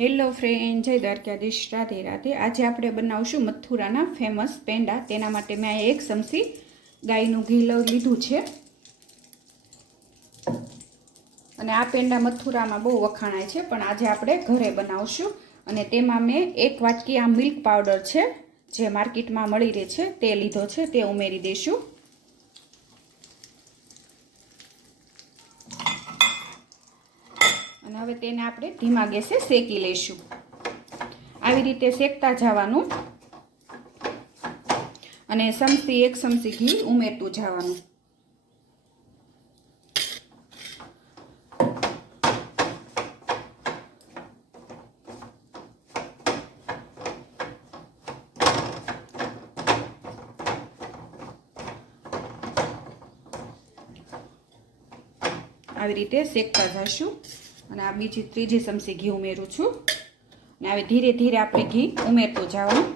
Hello friend, જય દ્વારકાધીશ, રાધે રાધે। આજે આપણે બનાવશું મથુરાના ફેમસ પેંડા। તેના માટે મેં અહીંયા 1 ચમચી ગાયનું ઘી લીધું છે અને આ પેંડા મથુરામાં બહુ વખાણાય છે, પણ આજે આપણે ઘરે બનાવશું। અને તેમાં મેં 1 વાટકી આ મિલ્ક પાવડર છે, જે માર્કેટમાં મળી રહે છે, તે લીધો છે, તે ઉમેરી દઈશું। અને હવે તેને આપણે ધીમા ગેસે શેકી લઈશું। આવી રીતે શેકતા જવાનું અને ચમચી 1 ચમચી ઘી ઉમેરતું જવાનું। આવી રીતે શેકતા જઈશું અને આ બીજી ત્રીજી ચમચી ઘી ઉમેરું છું અને હવે ધીરે ધીરે આપણે ઘી ઉમેરતું જવાનું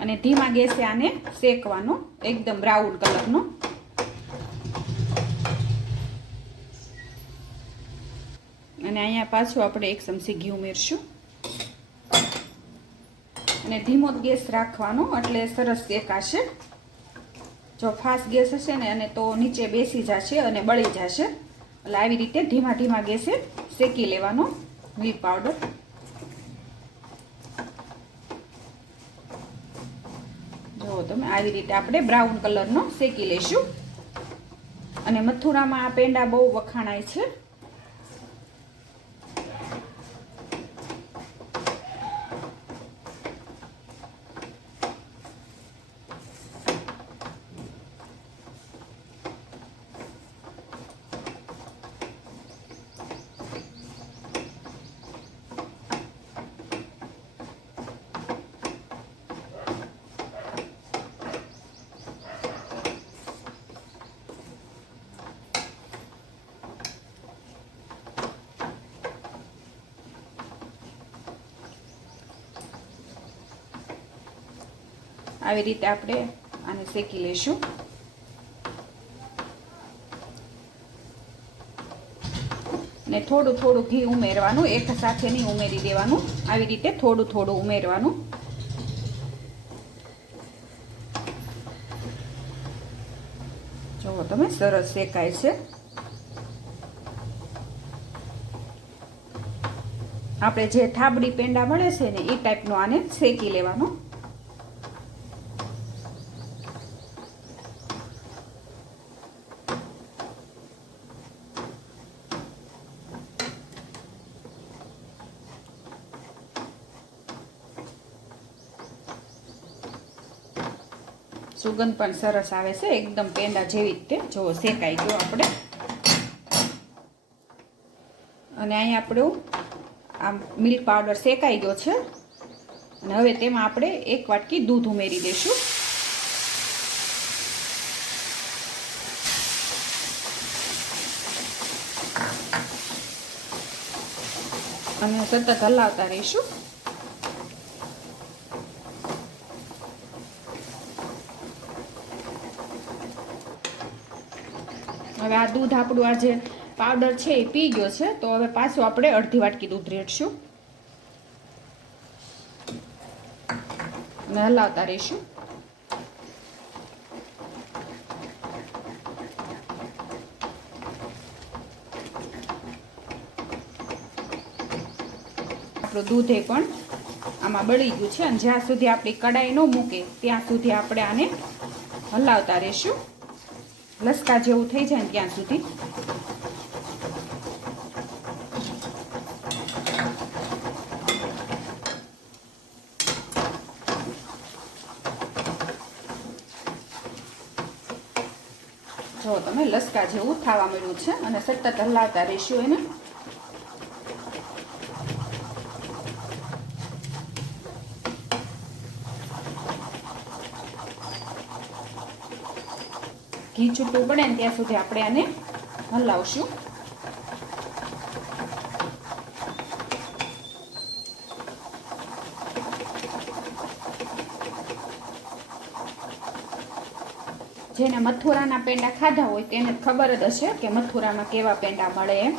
અને ધીમા ગેસે આને શેકવાનો એકદમ બ્રાઉન કલરનો। અને અહીંયા પાછું આપણે 1 ચમચી ઘી ઉમેરશું અને ધીમો ગેસ રાખવાનો, એટલે સરસ શેકાશે। જો ફાસ્ટ ગેસ હશે ને અને તો નીચે બેસી જશે અને બળી જશે, એટલે આવી રીતે ધીમા ધીમા ગેસે શેકી લેવાનો મિલ્ક પાવડર। જો તમે આવી રીતે આપણે બ્રાઉન કલરનો શેકી લઈશું। અને મથુરામાં આ પેંડા બહુ વખાણાય છે। આવી રીતે આપણે આને શેકી લઈશું। ને થોડું થોડું ઘી ઉમેરવાનું, એક સાથે નહીં ઉમેરી દેવાનું, આવી રીતે થોડું થોડું ઉમેરવાનું। જો તમે સરસ શેકાય છે। આપણે જે થાબડી પેંડા મળે છે ને એ ટાઈપનો આને શેકી લેવાનો। સુગંધ પણ સરસ આવે છે, એકદમ પેંડા જેવી રીતે। જો શેકાઈ ગયો આપણે। અને અહીં આપણું આ મિલ્ક પાવડર શેકાઈ ગયો છે અને હવે તેમાં આપણે 1 વાટકી દૂધ ઉમેરી દઈશું અને સતત હલાવતા રહીશું। હવે આ દૂધ આપણું આ જે પાવડર છે એ પી ગયો છે, તો હવે પાછું આપણે અડધી વાટકી દૂધ રેડશું અને હલાવતા રહીશું। આપણું દૂધ એ પણ આમાં બળી ગયું છે અને જ્યાં સુધી આપણી કડાઈ ન મૂકે ત્યાં સુધી આપણે આને હલાવતા રહીશું, લસકા જેવું થઈ જાય ને ત્યાં સુધી। જો તમે લસકા જેવું થવા મળ્યું છે અને સતત હલાવતા રહીશું એને। ઘી છૂટું પડે ને ત્યાં સુધી આપણે આને હલાવશું। જેને મથુરાના પેંડા ખાધા હોય તેને ખબર જ હશે કે મથુરામાં કેવા પેંડા મળે એમ.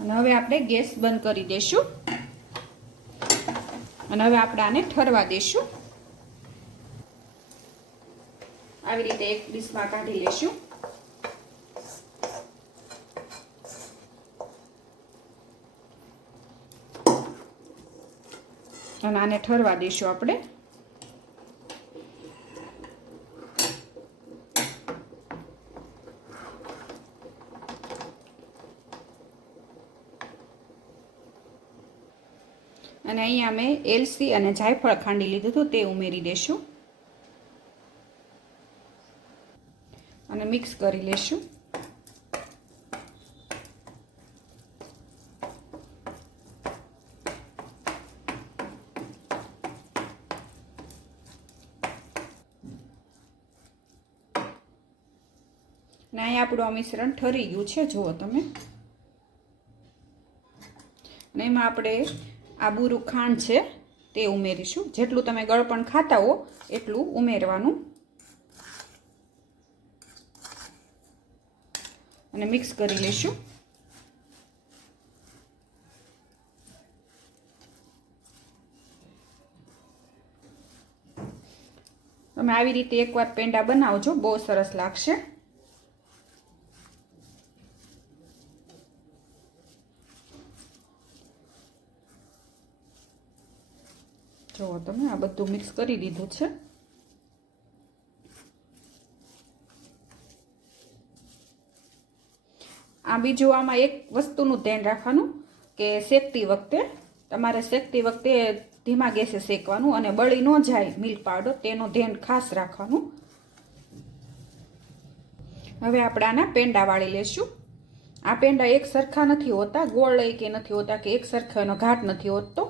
અને હવે આપણે ગેસ બંધ કરી દઈશું અને હવે આપણે આને ઠરવા દઈશું. આવી રીતે એક ડીશમાં કાઢી લેશું. અને આને ઠરવા દઈશું આપણે. અને અહીંયા મેં એલચી અને જાયફળ ખાંડી લીધું હતું તે ઉમેરી દઈશું અને મિક્સ કરી લેશું. અને અહીંયા આપણું આ મિશ્રણ ઠરી ગયું છે, જુઓ તમે. અને એમાં આપણે આ બુરું ખાંડ છે તે ઉમેરીશું. જેટલું તમે ગળપણ ખાતા હો એટલું ઉમેરવાનું અને મિક્સ કરી લેશું. તમે આવી રીતે એકવાર પેંડા બનાવજો, બહુ સરસ લાગશે. જુઓ તમે, આ બધું મિક્સ કરી દીધું છે. આ બીજું આમાં એક વસ્તુનું ધ્યાન રાખવાનું કે શેકતી વખતે ધીમા ગેસે શેકવાનું અને બળી ન જાય મિલ્ક પાવડર, તેનું ધ્યાન ખાસ રાખવાનું. હવે આપણે આના પેંડા વાળી લેશું. આ પેંડા એક સરખા નથી હોતા, ગોળ કે નથી હોતા કે એક સરખા એનો ઘાટ નથી હોતો.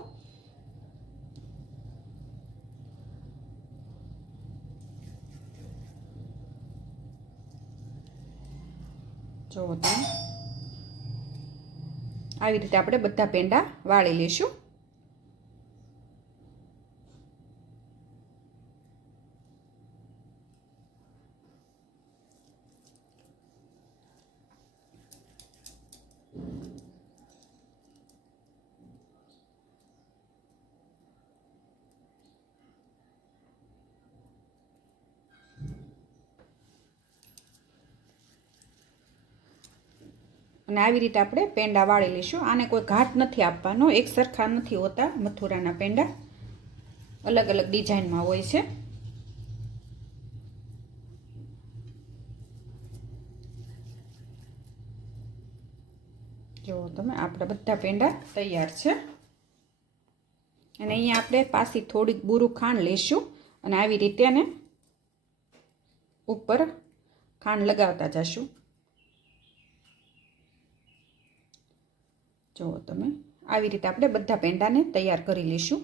જુઓ તમે, આવી રીતે આપણે બધા પેંડા વાળી લેશું. અને આવી રીતે આપણે પેંડા વાળી લઈશું. આને કોઈ ઘાટ નથી આપવાનો, એક સરખા નથી હોતા મથુરાના પેંડા, અલગ અલગ ડિઝાઇનમાં હોય છે. જુઓ તમે, આપણા બધા પેંડા તૈયાર છે. અને અહીંયા આપણે પાછી થોડીક બુરું ખાંડ લઈશું અને આવી રીતે એને ઉપર ખાંડ લગાવતા જશું. જુઓ તમે, આવી રીતે આપણે બધા પેંડાને તૈયાર કરી લઈશું.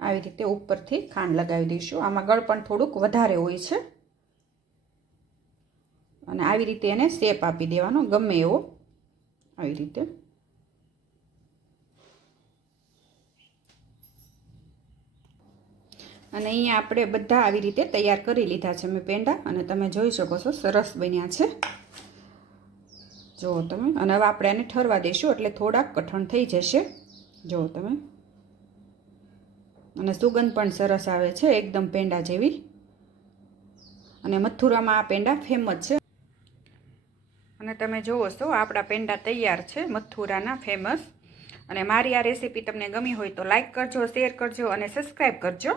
આવી રીતે ઉપરથી ખાંડ લગાવી દઈશું. આમાં ગળપણ થોડુંક વધારે હોય છે. અને આવી રીતે એને શેપ આપી દેવાનો ગમે એવો, આવી રીતે. અને અહીંયા આપણે બધા આવી રીતે તૈયાર કરી લીધા છે મેં પેંડા, અને તમે જોઈ શકો છો સરસ બન્યા છે. જુઓ તમે, અને હવે આપણે આને ઠરવા દઈશું એટલે થોડાક કઠણ થઈ જશે. જુઓ તમે, અને સુગંધ પણ સરસ આવે છે એકદમ પેંડા જેવી. અને મથુરામાં આ પેંડા ફેમસ છે. અને તમે જુઓ છો આપણા પેંડા તૈયાર છે, મથુરાના ફેમસ. અને મારી આ રેસીપી તમને ગમી હોય તો લાઈક કરજો, શેર કરજો અને સબસ્ક્રાઈબ કરજો.